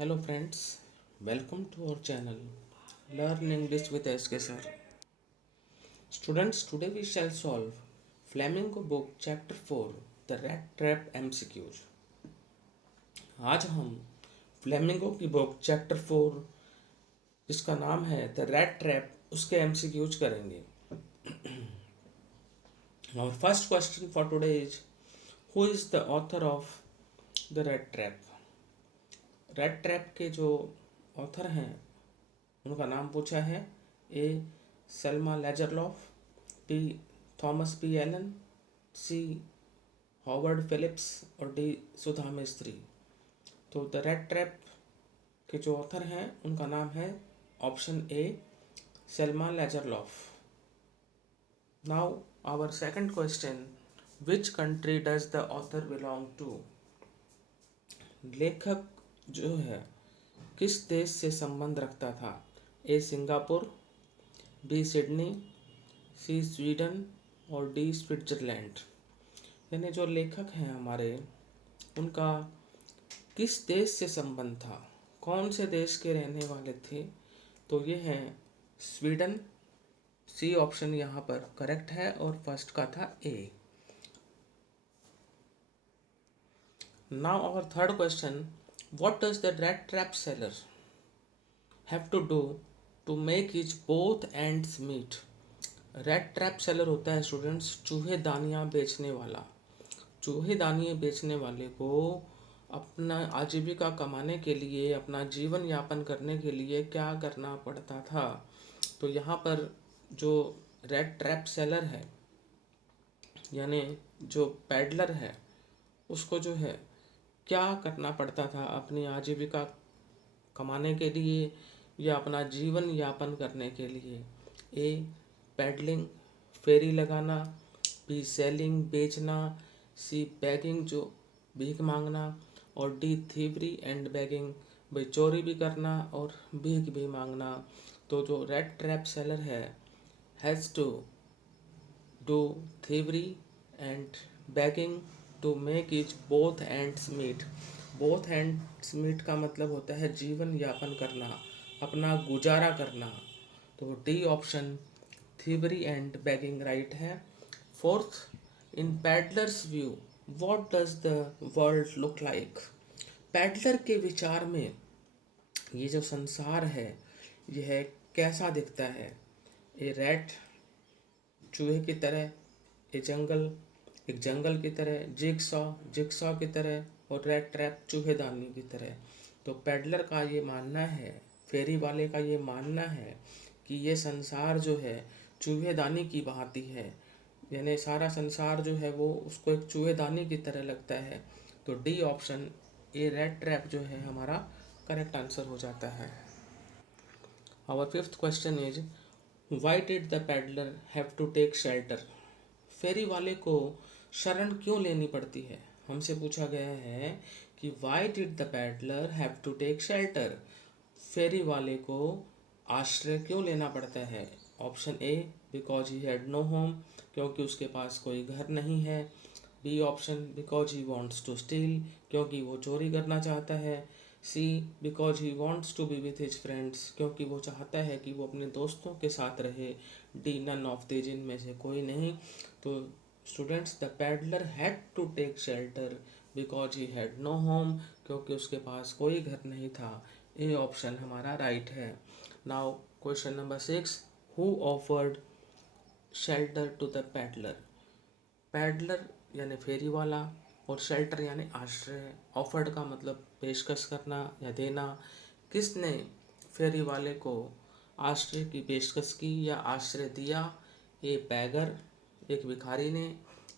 Hello friends, welcome to our channel Learn English with SK Sir. Students, today we shall solve Flamingo Book Chapter 4 The Rat Trap MCQs. आज हम flamingo की book chapter 4 जिसका नाम है the rat trap उसके MCQs करेंगे. Our first question for today is who is the author of the rat trap? Rat trap के जो ऑथर हैं उनका नाम पूछा है. A Selma Lagerlof, B Thomas P Allen, C Howard Phillips और डी सुधा मिस्त्री. तो द रेड ट्रैप के जो ऑथर हैं उनका नाम है option A Selma Lagerlof. Now our second question, which country does the author belong to? लेखक जो है किस देश से संबंध रखता था? A Singapore, B Sydney, C Sweden और डी स्विट्जरलैंड. यानी जो लेखक हैं हमारे उनका किस देश से संबंध था, कौन से देश के रहने वाले थे? तो ये हैं स्वीडन. सी ऑप्शन यहाँ पर करेक्ट है और फर्स्ट का था A. Now our third question, what does the rat trap seller have to do to make his both ends meet? Rat trap seller होता है स्टूडेंट्स चूहे दानियाँ बेचने वाला. चूहे दानियाँ बेचने वाले को अपना आजीविका कमाने के लिए, अपना जीवन यापन करने के लिए क्या करना पड़ता था? तो यहाँ पर जो रैट ट्रैप सेलर है यानी जो पैडलर है उसको जो है क्या करना पड़ता था अपनी आजीविका कमाने के लिए या अपना जीवन यापन करने के लिए? ए पैडलिंग फेरी लगाना, बी सेलिंग बेचना, सी बैगिंग जो भीख मांगना और डी थीवरी एंड बैगिंग भाई चोरी भी करना और भीख भी मांगना. तो जो रेड ट्रैप सेलर है has to do thievery and begging to make is both ends meet. Both ends meet का मतलब होता है जीवन यापन करना, अपना गुजारा करना. तो D option thievery and begging right है. Fourth, in peddler's view what does the world look like? Peddler के विचार में ये जो संसार है यह कैसा दिखता है? ए रैट चूहे की तरह, एक जंगल की तरह, जिगसॉ की तरह और रैट ट्रैप चूहेदानी की तरह. तो पैडलर का ये मानना है, फेरी वाले का ये मानना है कि ये संसार जो है चूहेदानी की भांति है. यानी सारा संसार जो है वो उसको एक चूहेदानी की तरह लगता है. तो D option A rat trap जो है हमारा करेक्ट आंसर हो जाता है. Our fifth question is why did the peddler have to take shelter? फेरी वाले को शरण क्यों लेनी पड़ती है? हमसे पूछा गया है कि why did the peddler have to take shelter? फेरी वाले को आश्रय क्यों लेना पड़ता है? Option A because he had no home, क्योंकि उसके पास कोई घर नहीं है. B option because he wants to steal, क्योंकि वो चोरी करना चाहता है. C because he wants to be with his friends, क्योंकि वो चाहता है कि वो अपने दोस्तों के साथ रहे. डी नन ऑफ दीज इनमें से कोई नहीं. तो students the peddler had to take shelter because he had no home, क्योंकि उसके पास कोई घर नहीं था. ए ऑप्शन हमारा राइट है. Now question number 6, who offered shelter to the peddler? Peddler यानी फेरी वाला और शेल्टर यानी आश्रय. ऑफर्ड का मतलब पेशकश करना या देना. किसने फेरी वाले को आश्रय की पेशकश की या आश्रय दिया? ए बैगर एक भिखारी ने,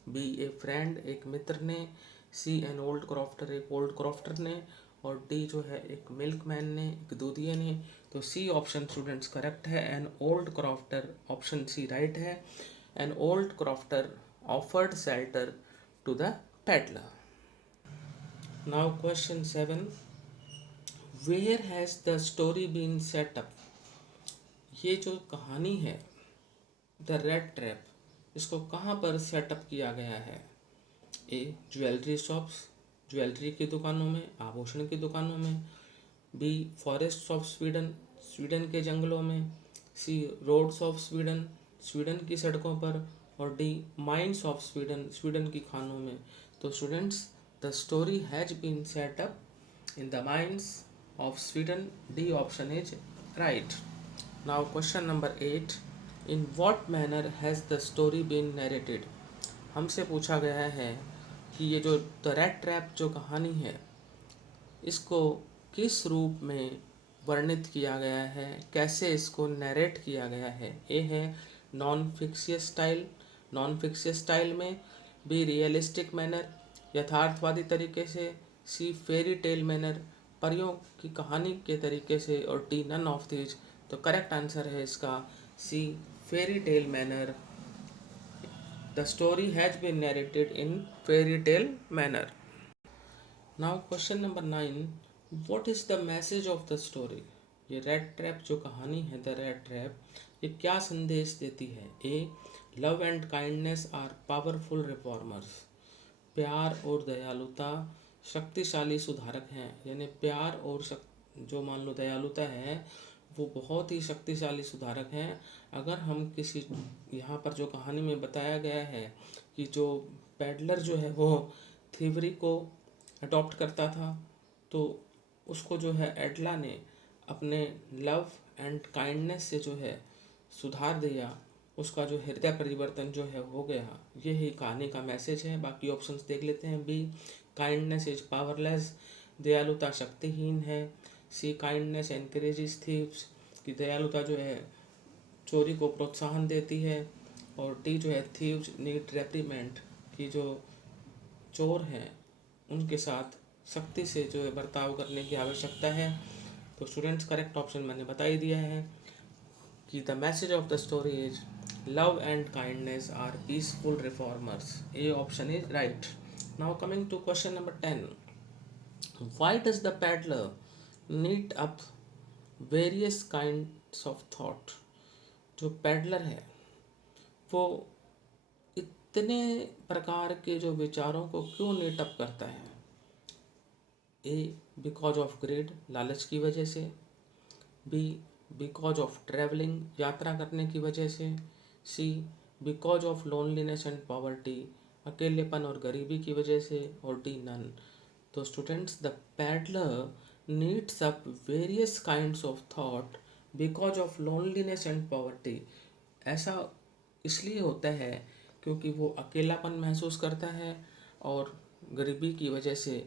बी ए फ्रेंड एक मित्र ने, सी एन ओल्ड क्रॉफ्टर एक ओल्ड क्रॉफ्टर ने और डी जो है एक मिल्कमैन ने, एक दूधिया ने. तो सी ऑप्शन स्टूडेंट्स करेक्ट है. An old crofter option C right है. An old crofter offered shelter to the peddler. Now question 7, where has the story been set up? ये जो कहानी है द रेड ट्रैप इसको कहाँ पर सेटअप किया गया है? ए ज्वेलरी शॉप्स ज्वेलरी की दुकानों में, आभूषण की दुकानों में, B forest of Sweden, Sweden के जंगलों में, C roads of Sweden, Sweden की सड़कों पर, और D mines of Sweden, Sweden की खानों में। तो students, the story has been set up in the mines of Sweden. D option is right. Now question number 8. In what manner has the story been narrated? हमसे पूछा गया है कि ये जो द रैट ट्रैप जो कहानी है इसको किस रूप में वर्णित किया गया है, कैसे इसको नैरेट किया गया है। ए है non fictitious style, non fictitious style में, बी रियलिस्टिक मैनर, यथार्थवादी तरीके से, सी फेरी टेल मैनर, परियों की कहानी के तरीके से, और डी नन ऑफ दीज। तो करेक्ट आंसर है इसका C fairy tale manner. The story has been narrated in fairy tale manner. Now question number 9, what is the message of the story? ये रेड ट्रैप जो कहानी है, the red trap, ये क्या संदेश देती है? A love and kindness are powerful reformers, प्यार और दयालुता शक्तिशाली सुधारक हैं। यानी प्यार और जो मान लो दयालुता है वो बहुत ही शक्तिशाली सुधारक हैं। अगर हम किसी, यहाँ पर जो कहानी में बताया गया है कि जो पैडलर जो है वो थीवरी को अडॉप्ट करता था, तो उसको जो है एडला ने अपने लव एंड काइंडनेस से जो है सुधार दिया, उसका जो हृदय परिवर्तन जो है हो गया। ये ही कहानी का मैसेज है। बाकी ऑप्शंस देख लेते हैं। बी काइंडनेस इज पावरलेस, दयालुता शक्तिहीन है। सी काइंडनेस एनकरेजेस थीव्स, कि दयालुता जो है चोरी को प्रोत्साहन देती है। और डी जो है थीव्स नीड रेप्रीमेंट, कि जो चोर हैं उनके साथ सख्ती से जो है बर्ताव करने की आवश्यकता है। तो स्टूडेंट्स, करेक्ट ऑप्शन मैंने बता ही दिया है कि the message of the story is love and kindness are peaceful reformers. A option is right. Now coming to question number 10, why does the peddler neat up various kinds of thought? जो peddler है वो इतने प्रकार के जो विचारों को क्यों नीट अप करता है? ए बिकॉज ऑफ ग्रेड, लालच की वजह से। बी बिकॉज ऑफ ट्रैवलिंग, यात्रा करने की वजह से। C because of loneliness and poverty, अकेलेपन और गरीबी की वजह से। और डी नन। तो students, the peddler needs up various kinds of thought because of loneliness and poverty. ऐसा इसलिए होता है क्योंकि वो अकेलापन महसूस करता है और गरीबी की वजह से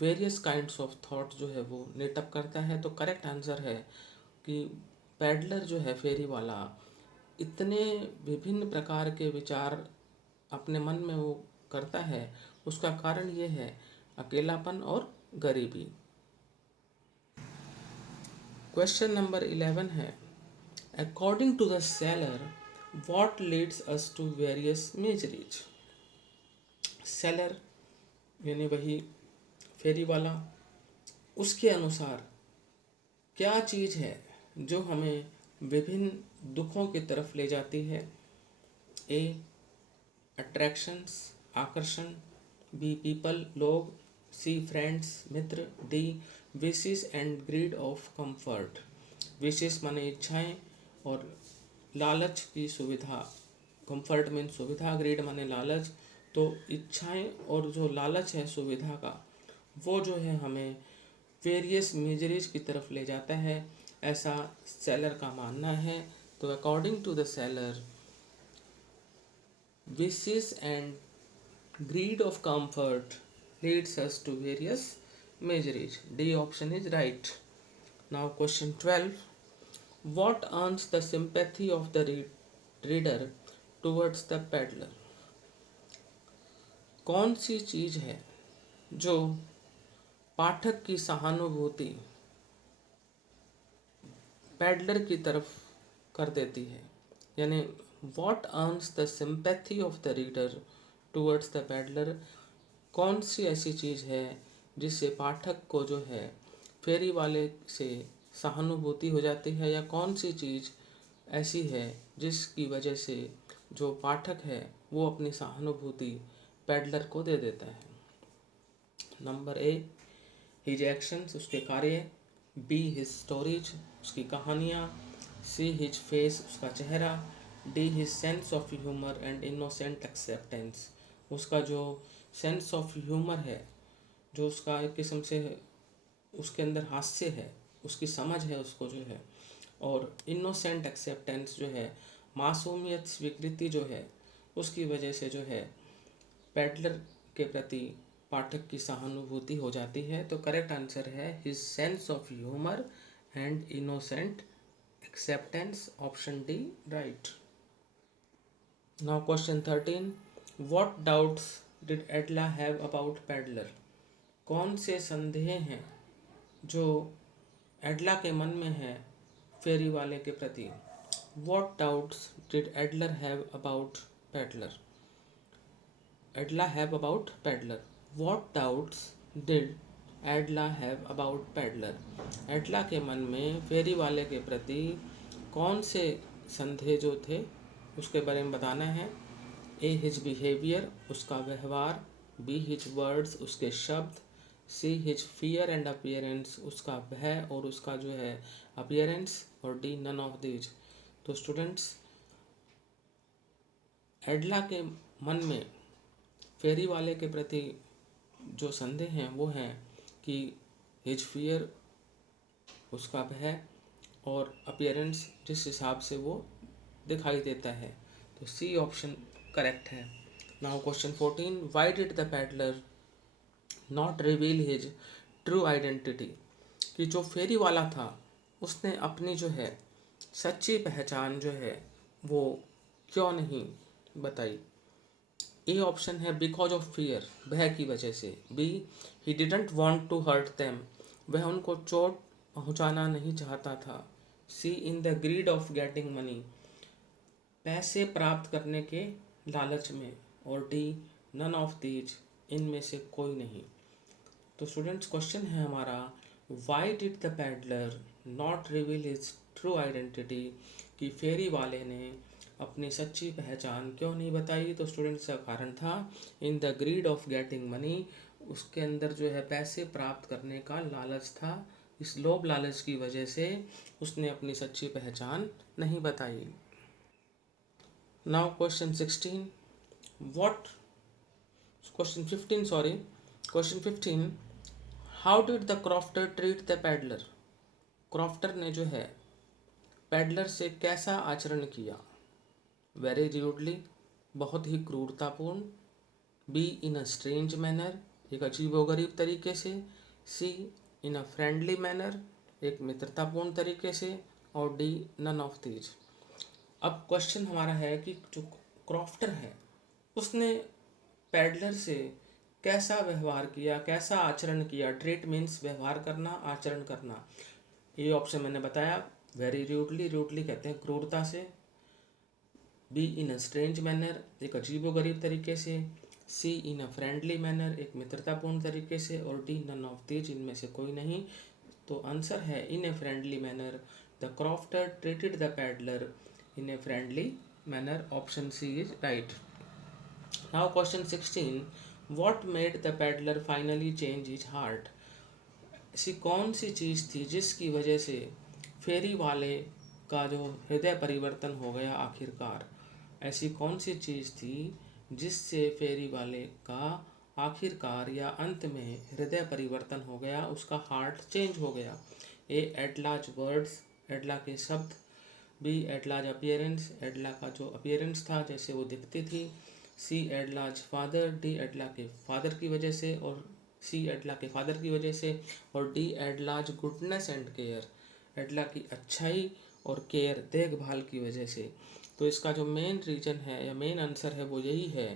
वेरियस काइंड्स ऑफ थॉट जो है वो नीटअप करता है। तो करेक्ट आंसर है कि पैडलर जो है फेरी वाला इतने विभिन्न प्रकार के विचार अपने मन में वो करता है, उसका कारण ये है अकेलापन और गरीबी। क्वेश्चन नंबर 11 है, according to the seller what leads us to various miseries? Seller यानी वही फेरी वाला, उसके अनुसार क्या चीज़ है जो हमें विभिन्न दुखों की तरफ ले जाती है? ए अट्रैक्शंस, आकर्षण। बी पीपल, लोग। सी फ्रेंड्स, मित्र। D wishes and greed of comfort, विशेष माने इच्छाएं और लालच की सुविधा। कंफर्ट मीन सुविधा, ग्रीड माने लालच। तो इच्छाएं और जो लालच है सुविधा का, वो जो है हमें वेरियस मिजरीज की तरफ ले जाता है, ऐसा सेलर का मानना है। तो according to the seller wishes and greed of comfort leads us to various miseries. D option is right. Now question 12, what earns the sympathy of the reader towards the peddler? कौन सी चीज है जो पाठक की सहानुभूति पैडलर की तरफ कर देती है? यानी what earns the sympathy of the reader towards the peddler? कौन सी ऐसी चीज़ है जिससे पाठक को जो है फेरी वाले से सहानुभूति हो जाती है, या कौन सी चीज़ ऐसी है जिसकी वजह से जो पाठक है वो अपनी सहानुभूति पैडलर को दे देता है? नंबर ए हिज एक्शंस, उसके कार्य। बी हिज स्टोरीज, उसकी कहानियाँ, सी हिज फेस, उसका चेहरा, D his sense of humour and innocent acceptance, उसका जो सेंस ऑफ ह्यूमर है, जो उसका एक किस्म से उसके अंदर हास्य है, उसकी समझ है उसको जो है, और इनोसेंट एक्सेप्टेंस जो है, मासूमियत स्वीकृति जो है, उसकी वजह से जो है पैडलर के प्रति पाठक की सहानुभूति हो जाती है। तो करेक्ट आंसर है his sense of humour and innocent acceptance, option D right. Now question 13, what doubts did Edla have about peddler? कौन से संदेह हैं जो एडला के मन में है फेरी वाले के प्रति? What doubts did Edla have about peddler? Edla have about peddler. What doubts did Edla have about peddler? Edla के मन में फेरी वाले के प्रति कौन से संदेह जो थे उसके बारे में बताना है। ए हिज बिहेवियर, उसका व्यवहार, बी हिज वर्ड्स, उसके शब्द, see his fear and appearance, उसका भय और उसका जो है अपीयरेंस, और डी नन ऑफ दीज। तो स्टूडेंट्स, एडला के मन में फेरी वाले के प्रति जो संदेह हैं वो हैं कि हिज फियर, उसका भय, और अपीयरेंस, जिस हिसाब से वो दिखाई देता है। तो सी ऑप्शन करेक्ट है। Now question 14, why did the peddler not reveal his true identity? कि जो फेरी वाला था उसने अपनी जो है सच्ची पहचान जो है वो क्यों नहीं बताई? ए ऑप्शन है बिकॉज ऑफ फियर, भय की वजह से। B he didn't want to hurt them, वह उनको चोट पहुंचाना नहीं चाहता था। C in the greed of getting money, पैसे प्राप्त करने के लालच में, और डी नन ऑफ दीज, इनमें से कोई नहीं। तो स्टूडेंट्स, क्वेश्चन है हमारा, why did the peddler not reveal his true identity? कि फेरी वाले ने अपनी सच्ची पहचान क्यों नहीं बताई? तो स्टूडेंट्स का कारण था in the greed of getting money, उसके अंदर जो है पैसे प्राप्त करने का लालच था। इस लोभ लालच की वजह से उसने अपनी सच्ची पहचान नहीं बताई। Now question 16, what question 15 sorry, question 15, how did the crofter treat the peddler? Crofter ने जो है पैडलर से कैसा आचरण किया? वेरी र्यूडली, बहुत ही क्रूरतापूर्ण, B in a strange manner, एक अजीबोगरीब तरीके से, सी इन अ फ्रेंडली मैनर, एक मित्रतापूर्ण तरीके से, और डी नन ऑफ दीज। अब क्वेश्चन हमारा है कि जो क्रॉफ्टर है उसने पैडलर से कैसा व्यवहार किया, कैसा आचरण किया? ट्रीट मीन्स व्यवहार करना, आचरण करना। ये ऑप्शन मैंने बताया, वेरी र्यूडली, र्यूडली कहते हैं क्रूरता से, B in a strange manner, एक अजीबोगरीब तरीके से, सी इन अ फ्रेंडली मैनर, एक मित्रतापूर्ण तरीके से, और डी नन ऑफ दीज, इनमें से कोई नहीं। तो आंसर है in a friendly manner, the crofter treated the peddler in a friendly manner, option C is right. Now question 16, what made the peddler finally change his heart? ऐसी कौन सी चीज़ थी जिसकी वजह से फेरी वाले का जो हृदय परिवर्तन हो गया आखिरकार? ऐसी कौन सी चीज़ थी जिससे फेरी वाले का आखिरकार या अंत में हृदय परिवर्तन हो गया, उसका हार्ट चेंज हो गया? ए एडलाज वर्ड्स, एडला के शब्द, बी एडलाज अपीयरेंस, एडला का जो अपीयरेंस था जैसे वो दिखती थी, सी एडलाज फादर, डी एडला के फादर की वजह से, और सी एडला के फादर की वजह से, और डी एडलाज गुडनेस एंड केयर, एडला की अच्छाई और केयर, देखभाल की वजह से। तो इसका जो मेन रीजन है या मेन आंसर है वो यही है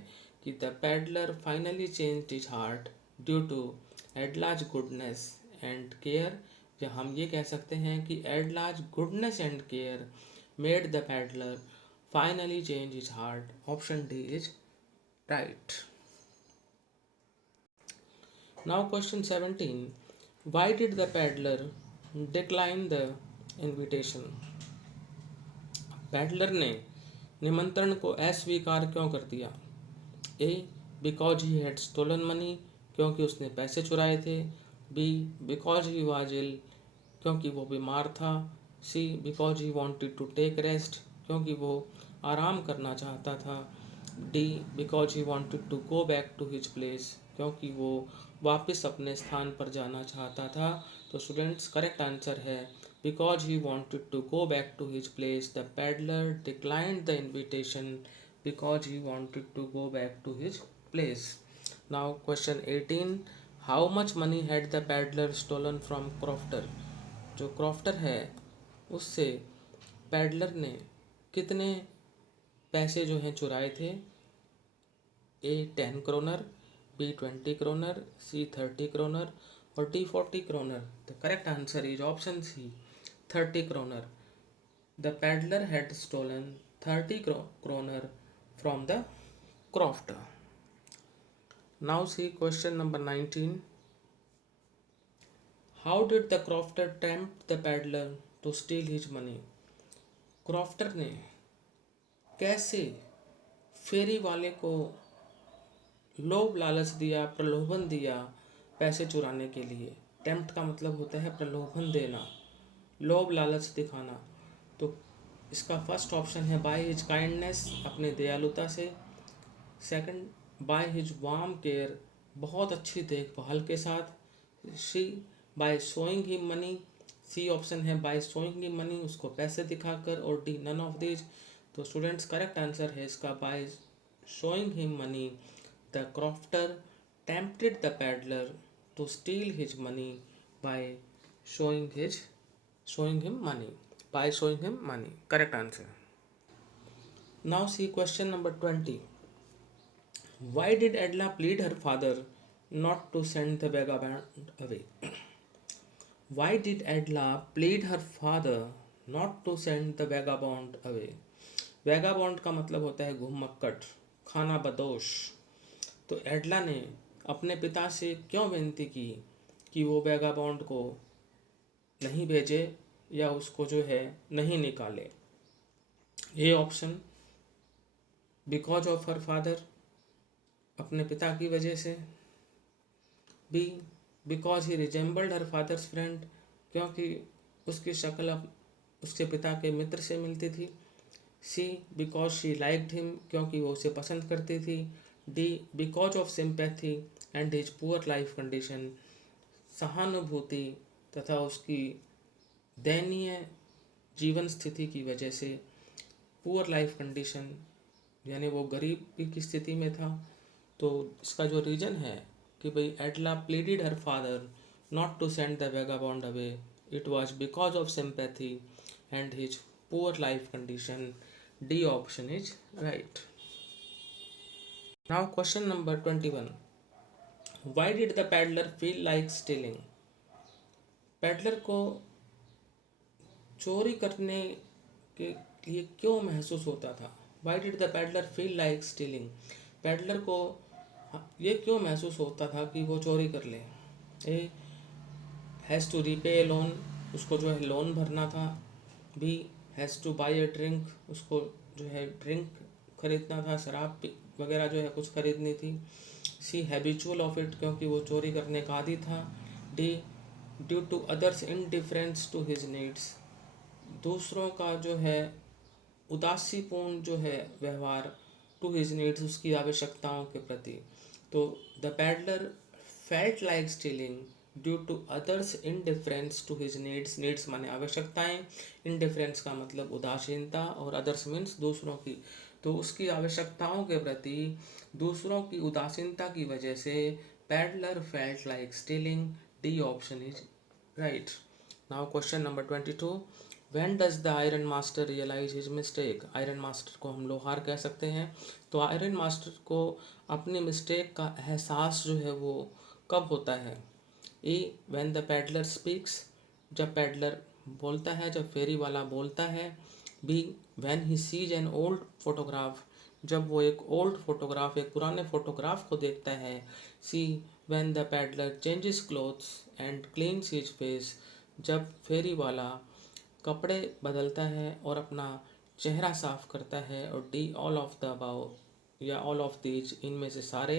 कि the peddler finally change his heart due to Edla's goodness and care, या हम ये कह सकते हैं कि Edla's goodness and care made the peddler finally change his heart, option D is right. Now question 17, why did the peddler decline the invitation? Peddler ने निमंत्रण को अस्वीकार क्यों कर दिया? A because he had stolen money, क्योंकि उसने पैसे चुराए थे, B because he was ill, क्योंकि वो बीमार था। C because he wanted to take rest, क्योंकि वो आराम करना चाहता था। D because he wanted to go back to his place, क्योंकि वो वापस अपने स्थान पर जाना चाहता था। तो स्टूडेंट्स करेक्ट आंसर है because he wanted to go back to his place the peddler declined the invitation because he wanted to go back to his place. Now question 18, how much money had the peddler stolen from Crofter? जो crofter है उससे peddler ने कितने पैसे जो हैं चुराए थे? A 10 kroner, B 20 kroner, C 30 kroner और D 40 kroner. The correct answer is option C 30 kroner. The peddler had stolen 30 kroner from the crofter. Now see question number 19. How did the crofter tempt the peddler to steal his money? Crofter ने कैसे फेरी वाले को लोभ लालच दिया, प्रलोभन दिया पैसे चुराने के लिए? टेम्प्ट का मतलब होता है प्रलोभन देना, लोभ लालच दिखाना। तो इसका फर्स्ट ऑप्शन है बाय हिज काइंडनेस, अपने दयालुता से। Second by his warm care, बहुत अच्छी देखभाल के साथ। C by showing him money, C option है बाय शोइंग हिम मनी, उसको पैसे दिखाकर। और डी नन ऑफ दीज। तो स्टूडेंट्स करेक्ट आंसर है इसका by showing him money the crofter tempted the peddler to steal his money by showing him money by showing him money. Correct answer. Now see question number 20. Why did Edla plead her father not to send the vagabond away? Why did Edla plead her father not to send the vagabond away? Vagabond का मतलब होता है घुमक्कड़, खाना बदोश। तो एडला ने अपने पिता से क्यों विनती की कि वो वैगाबॉन्ड को नहीं भेजे या उसको जो है नहीं निकाले? ये option because of her father, अपने पिता की वजह से। B because he resembled her father's friend, क्योंकि उसकी शक्ल उसके पिता के मित्र से मिलती थी। सी बिकॉज शी लाइक्ड हिम, क्योंकि वो उसे पसंद करती थी। D because of sympathy and his poor life condition, सहानुभूति तथा उसकी दयनीय जीवन स्थिति की वजह से। पुअर लाइफ कंडीशन यानी वो गरीबी की स्थिति में था। तो इसका जो रीज़न है कि भाई Edla pleaded her father not to send the vagabond away, it was because of sympathy and his poor life condition. D option is right. Now question number 21. Why did the peddler feel like stealing? पैडलर को चोरी करने के लिए क्यों महसूस होता था? Why did the peddler feel like stealing? पैडलर को ये क्यों महसूस होता था कि वो चोरी कर ले? A has to repay a loan, उसको जो है लोन भरना था। B has to buy a drink, उसको जो है ड्रिंक खरीदना था, शराब वगैरह जो है कुछ खरीदनी थी। सी हैबिचुअल ऑफ इट, क्योंकि वो चोरी करने का आदी था। D due to others' indifference to his needs, दूसरों का जो है उदासीपूर्ण जो है व्यवहार, टू हिज नीड्स उसकी आवश्यकताओं के प्रति। तो the peddler felt like stealing due to others' indifference to his needs, needs माने आवश्यकताएं, इनडिफरेंस का मतलब उदासीनता और अदर्स मीन्स दूसरों की। तो उसकी आवश्यकताओं के प्रति दूसरों की उदासीनता की वजह से peddler felt like stealing. D option is right. Now question number 22. When does the iron master realise his mistake? Iron master को हम लोहार कह सकते हैं। तो आयरन मास्टर को अपनी मिस्टेक का एहसास जो है वो कब होता है? A when the peddler speaks, जब पैडलर बोलता है, जब फेरी वाला बोलता है। B when he sees an old photograph, जब वो एक ओल्ड फोटोग्राफ, एक पुराने फोटोग्राफ को देखता है। See when the peddler changes clothes and cleans his face, जब फेरी वाला कपड़े बदलता है और अपना चेहरा साफ करता है। और D all of the above या ऑल ऑफ दीज, इनमें से सारे।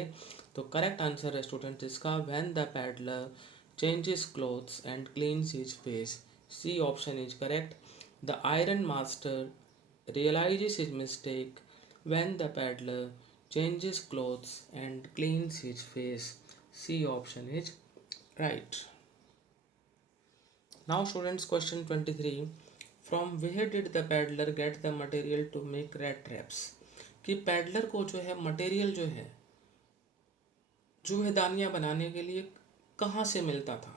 तो करेक्ट आंसर है स्टूडेंट इसका when the peddler changes clothes and cleans his face, C option is correct. The iron master realizes his mistake when the peddler changes clothes and cleans his face. C option is right. Now students, question 23. From where did the peddler get the material to make rat traps? कि peddler को जो है material जो है चूहेदानियाँ बनाने के लिए कहाँ से मिलता था?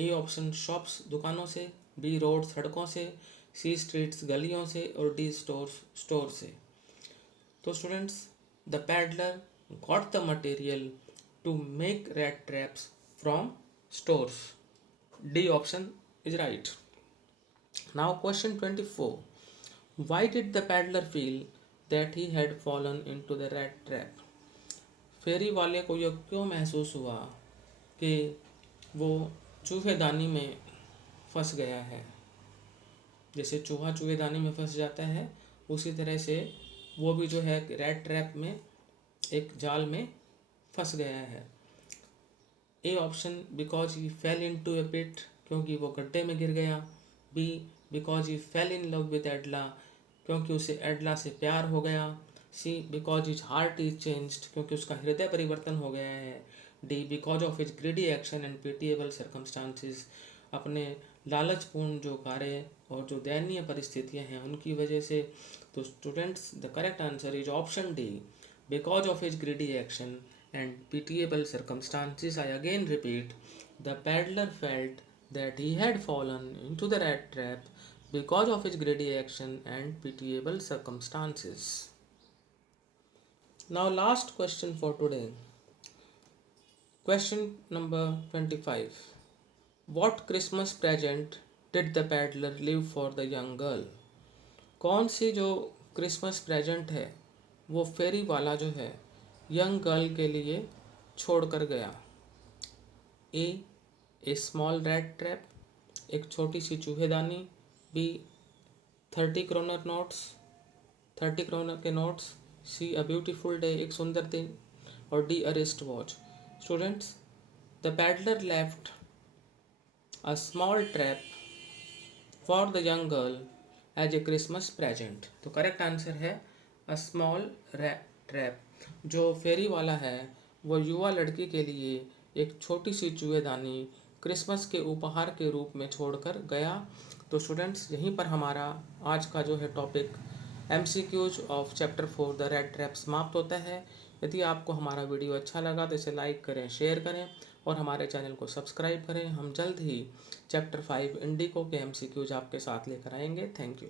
ए ऑप्शन शॉप्स दुकानों से, बी रोड सड़कों से, सी स्ट्रीट्स गलियों से और डी स्टोर से। तो students, the peddler got the material to make rat traps from stores. D option is right. Now question 24. Why did the peddler feel that he had fallen into the rat trap? फेरी वाले को यह क्यों महसूस हुआ कि वो चूहेदानी में फंस गया है? जैसे चूहा चूहेदानी में फंस जाता है, उसी तरह से वो भी जो है रैट ट्रैप में, एक जाल में फंस गया है। A option because he fell into a pit, क्योंकि वो गड्ढे में गिर गया। B because he fell in love with Edla, क्योंकि उसे एडला से प्यार हो गया। C because his heart is changed, क्योंकि उसका हृदय परिवर्तन हो गया है। D because of his greedy action and pitiable circumstances, अपने लालचपूर्ण जो कार्य और जो दयनीय परिस्थितियां हैं उनकी वजह से। तो students, the correct answer is option D, because of his greedy action and pitiable circumstances. I again repeat, the peddler felt that he had fallen into the rat trap because of his greedy action and pitiable circumstances. Now, last question for today. Question number 25. What Christmas present did the peddler leave for the young girl? कौन सी जो Christmas present है वो फेरी वाला जो है young girl के लिए छोड़ कर गया? ए स्मॉल रैट ट्रैप, एक छोटी सी चूहेदानी। बी 30 क्रोनर के notes. C a beautiful day, एक सुंदर दिन। और D a wrist watch. Students, the peddler left a small trap for the young girl as a Christmas present. तो करेक्ट आंसर है अ स्मॉल रैट ट्रैप। जो फेरी वाला है वो युवा लड़की के लिए एक छोटी सी चूहेदानी क्रिसमस के उपहार के रूप में छोड़कर गया। तो स्टूडेंट्स, यहीं पर हमारा आज का जो है topic MCQs of chapter 4 the red trap समाप्त होता है। यदि आपको हमारा वीडियो अच्छा लगा तो इसे लाइक करें, शेयर करें और हमारे चैनल को सब्सक्राइब करें। हम जल्द ही चैप्टर 5 इंडिको के MCQs आपके साथ लेकर आएंगे। Thank you.